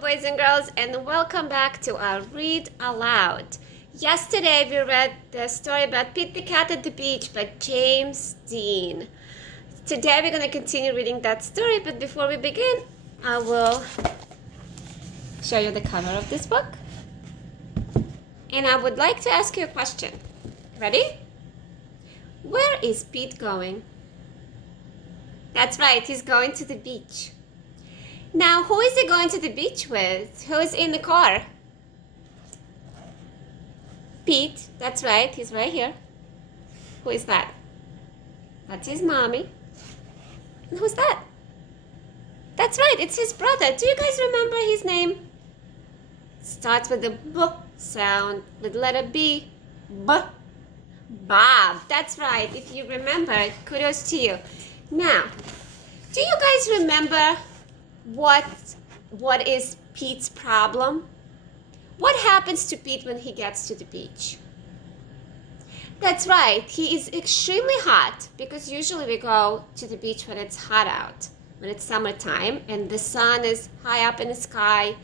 boys and girls, and welcome back to our Read Aloud. Yesterday we read the story about Pete the Cat at the Beach by James Dean. Today we're going to continue reading that story, but before we begin, I will show you the cover of this book. And I would like to ask you a question. Ready? Where is Pete going? That's right, he's going to the beach. Now, who is he going to the beach with? Who's in the car? Pete, that's right, he's right here. Who is that? That's his mommy. And who's that? That's right, it's his brother. Do you guys remember his name? Starts with the B sound, with letter B. B. Bob. That's right, if you remember, kudos to you. Now, do you guys remember what is Pete's problem? What happens to Pete when he gets to the beach? That's right, he is extremely hot because usually we go to the beach when it's hot out, when it's summertime and the sun is high up in the sky,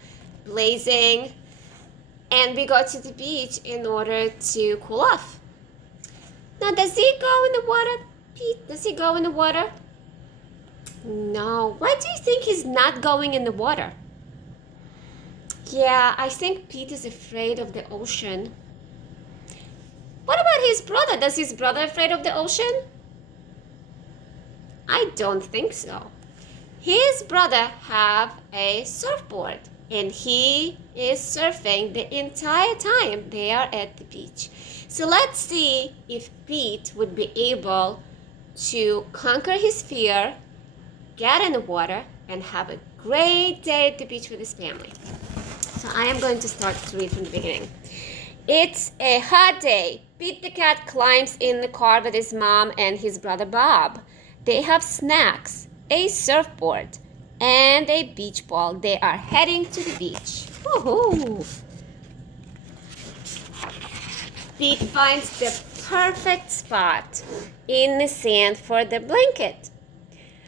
blazing, and we go to the beach in order to cool off. Now, does he go in the water, Pete? Does he go in the water? No. Why do you think he's not going in the water? Yeah, I think Pete is afraid of the ocean. What about his brother? Does his brother afraid of the ocean? I don't think so. His brother have a surfboard and he is surfing the entire time they are at the beach. So let's see if Pete would be able to conquer his fear, get in the water, and have a great day at the beach with his family. So I am going to start to read from the beginning. It's a hot day. Pete the cat climbs in the car with his mom and his brother Bob. They have snacks, a surfboard, and a beach ball. They are heading to the beach. Woohoo! Pete finds the perfect spot in the sand for the blanket.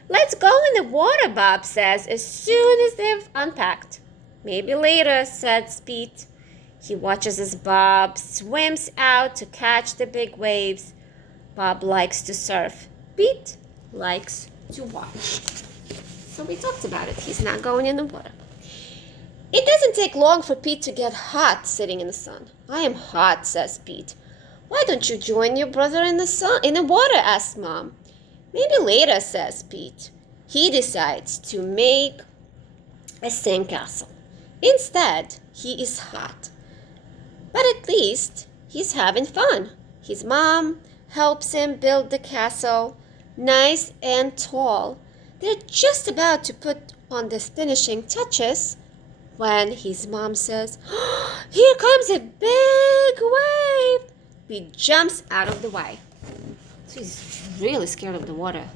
Let's go in the water, Bob says, as soon as they've unpacked. Maybe later, says Pete. He watches as Bob swims out to catch the big waves. Bob likes to surf. Pete likes to watch. So we talked about it. He's not going in the water. It doesn't take long for Pete to get hot sitting in the sun. I am hot, says Pete. Why don't you join your brother in the water, asks Mom. Maybe later, says Pete. He decides to make a sandcastle. Instead, he is hot. But at least he's having fun. His mom helps him build the castle, nice and tall. They're just about to put on the finishing touches when his mom says, "Oh, here comes a big wave." Pete jumps out of the way. So he's really scared of the water.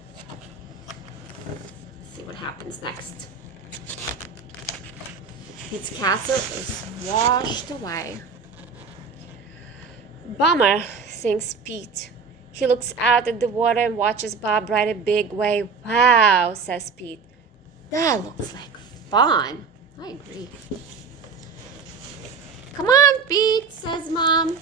Let's see what happens next. Pete's castle is washed away. Bummer, thinks Pete. He looks out at the water and watches Bob ride a big wave. Wow, says Pete. That looks like fun. I agree. Come on, Pete, says Mom.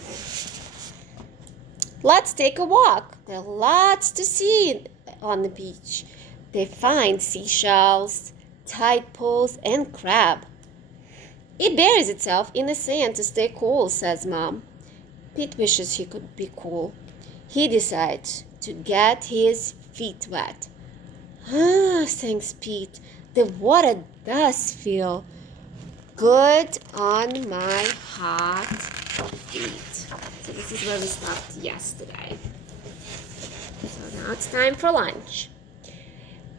Let's take a walk. There are lots to see on the beach. They find seashells, tide pools, and crab. It buries itself in the sand to stay cool, says Mom. Pete wishes he could be cool. He decides to get his feet wet. Thinks Pete. The water does feel good on my hot feet. So this is where we stopped yesterday. So now it's time for lunch.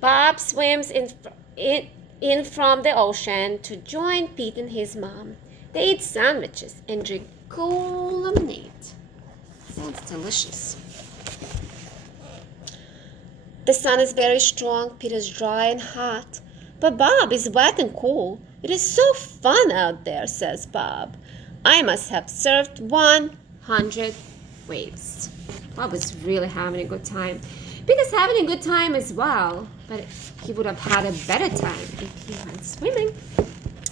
Bob swims in from the ocean to join Pete and his mom. They eat sandwiches and drink cool lemonade. Sounds delicious. The sun is very strong. Pete is dry and hot. But Bob is wet and cool. It is so fun out there, says Bob. I must have surfed 100 waves. Bob was really having a good time. Pete is having a good time as well, but he would have had a better time if he went swimming.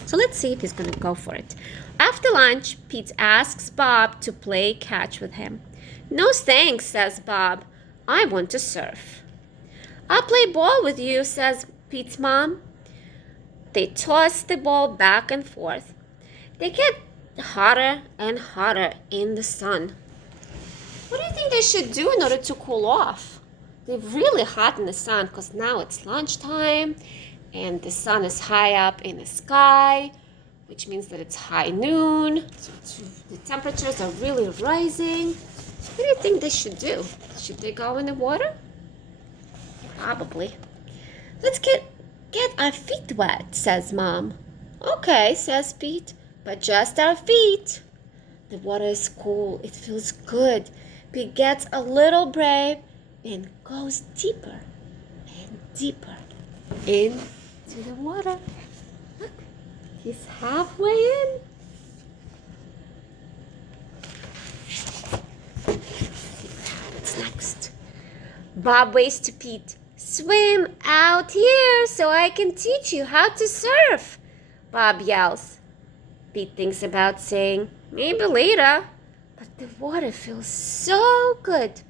So let's see if he's going to go for it. After lunch, Pete asks Bob to play catch with him. No thanks, says Bob. I want to surf. I'll play ball with you, says Pete's mom. They toss the ball back and forth. They get hotter and hotter in the sun. What do you think they should do in order to cool off? They're really hot in the sun because now it's lunchtime and the sun is high up in the sky, which means that it's high noon. So the temperatures are really rising. What do you think they should do? Should they go in the water? Probably. Let's get our feet wet, says Mom. Okay, says Pete, but just our feet. The water is cool. It feels good. Pete gets a little brave and goes deeper and deeper into the water. Look, he's halfway in. Let's see what happens next. Bob waves to Pete. Swim out here so I can teach you how to surf, Bob yells. Pete thinks about saying, maybe later, but the water feels so good.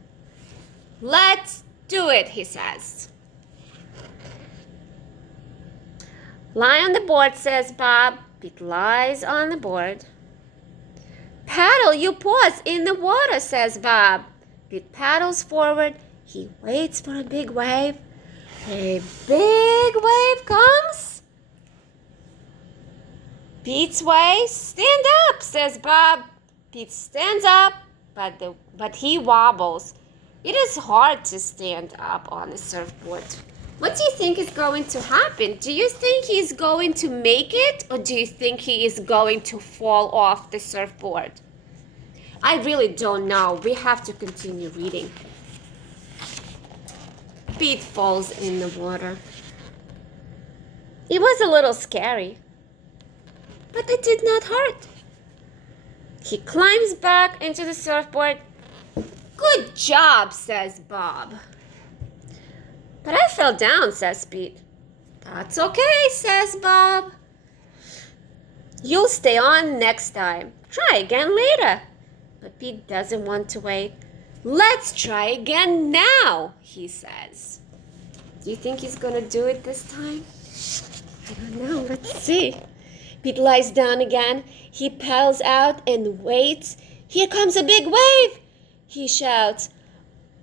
Let's do it, he says. Lie on the board, says Bob. Pete lies on the board. Paddle your paws in the water, says Bob. Pete paddles forward. He waits for a big wave. A big wave comes. Pete's way, stand up, says Bob. Pete stands up, but he wobbles. It is hard to stand up on a surfboard. What do you think is going to happen? Do you think he's going to make it, or do you think he is going to fall off the surfboard? I really don't know. We have to continue reading. Pete falls in the water. It was a little scary, but it did not hurt. He climbs back into the surfboard. Good job, says Bob. But I fell down, says Pete. That's okay, says Bob. You'll stay on next time. Try again later. But Pete doesn't want to wait. Let's try again now, he says. Do you think he's going to do it this time? I don't know. Let's see. Pete lies down again. He paddles out and waits. Here comes a big wave, he shouts.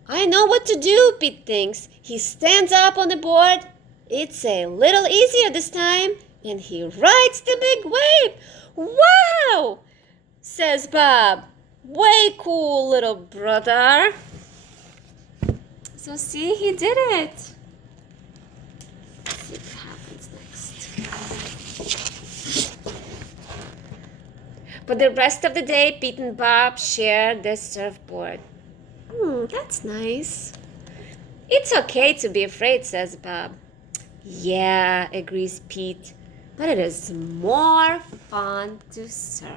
I know what to do, Pete thinks. He stands up on the board. It's a little easier this time, and he rides the big wave. Wow, says Bob. Way cool, little brother. So see, he did it. Let's see what happens next. For the rest of the day, Pete and Bob share the surfboard. That's nice. It's okay to be afraid, says Bob. Yeah, agrees Pete. But it is more fun to surf.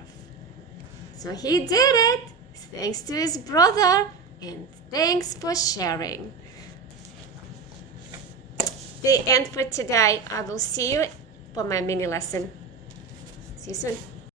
So he did it, thanks to his brother, and thanks for sharing. The end for today. I will see you for my mini lesson. See you soon.